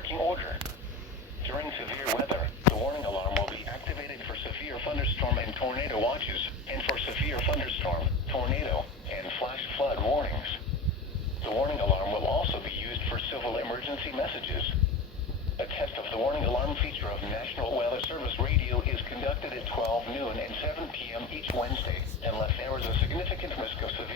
working order. During severe weather, the warning alarm will be activated for severe thunderstorm and tornado watches, and for severe thunderstorm, tornado, and flash flood warnings. The warning alarm will also be used for civil emergency messages. A test of the warning alarm feature of National Weather Service Radio is conducted at 12 noon and 7 p.m. each Wednesday, unless there is a significant risk of severe